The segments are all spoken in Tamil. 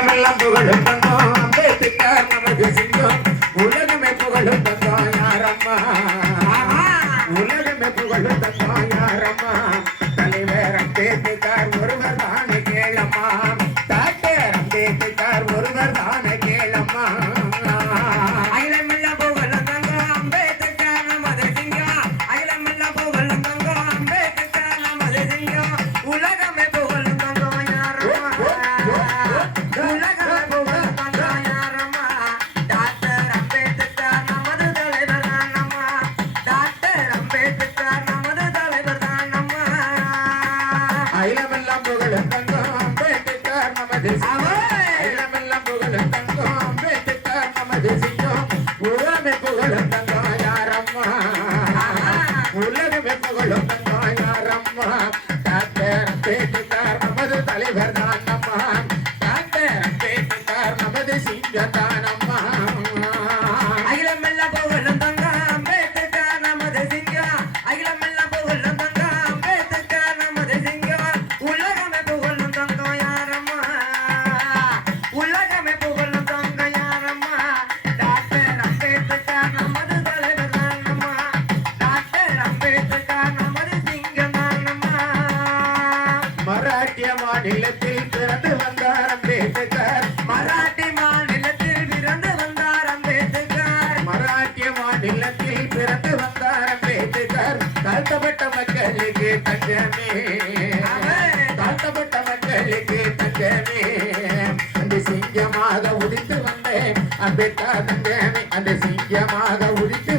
உலகமெல்லாம் புகழும் தந்தோம் அம்பேத்கர் நமக்கு சிங்கம். உலகமே புகழும் தந்தோம் யாரம்மா உலகமே புகழும் தந்தோம் யாரம்மா baby. மராட்டிய மாநிலத்தில் பிறந்து வந்தார் அம்பேத்கர் மராட்டி மாநிலத்தில் பிறந்து வந்தார் அம்பேத்கர் மராட்டிய மாநிலத்தில் பிறந்து வந்தார் அம்பேத்கர் தாழ்த்தப்பட்ட மக்களுக்கு தங்கமே தாழ்த்தப்பட்ட மக்களுக்கு தங்கமே அந்த சிங்கமாக உதித்து வந்தேன். அம்பேத்கர் தங்கமே அந்த சிங்கமாக உதித்து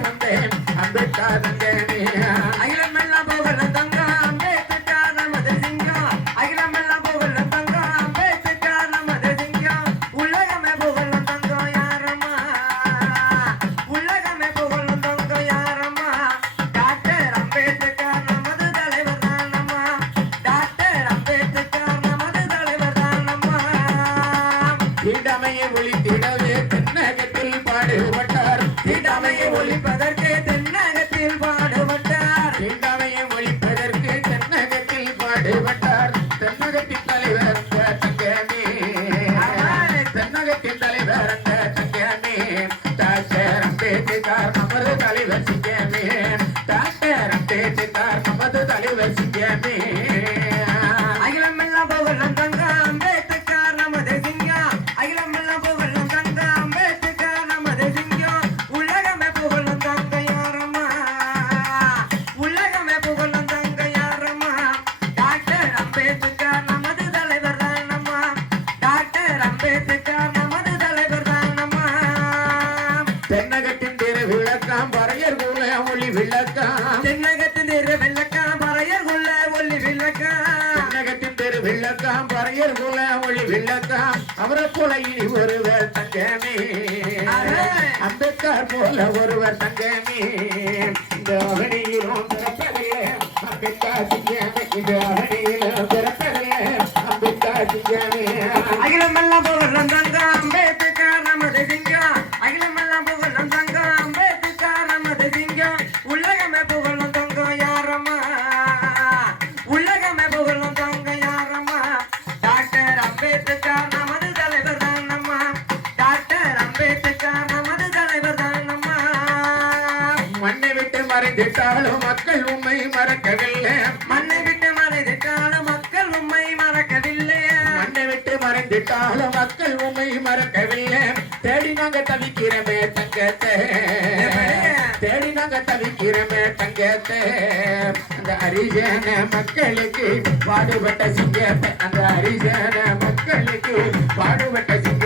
தலைவர் வெள்ளக்காம் பறையர் குள்ள ஒளி விளக்காம் தென்னகத்தின் தெரு வெள்ளக்காம் பறையர் குள்ள ஒளி விளக்காம் தென்னகத்தின் தெரு வெள்ளக்காம் பறையர் குள்ள ஒளி விளக்காம் அவரை போல இனி ஒருவர் தங்கமே. அம்பேத்கர் போல ஒருவர் தங்கமே. இந்த மகனியிலும் அம்பேத்கர் மறைந்திட்டாலும் மக்கள் உண்மை மறக்கவில்லை. மண்ணை விட்டு மறைந்திட்டாலும் மக்கள் உண்மை மறக்கவில்லை. மண்ணை விட்டு மறைந்திட்டாலும் மக்கள் உண்மை மறக்கவில்லை. தேடி நாங்க தவிக்கிறமே தங்கத்தை. தேடி நாங்க தவிக்கிறமே தங்கத்தை. அந்த அரிஜன மக்களுக்கு பாடுபட்ட சிங்கத்தை அந்த அரிஜன மக்களுக்கு பாடுபட்ட சிங்க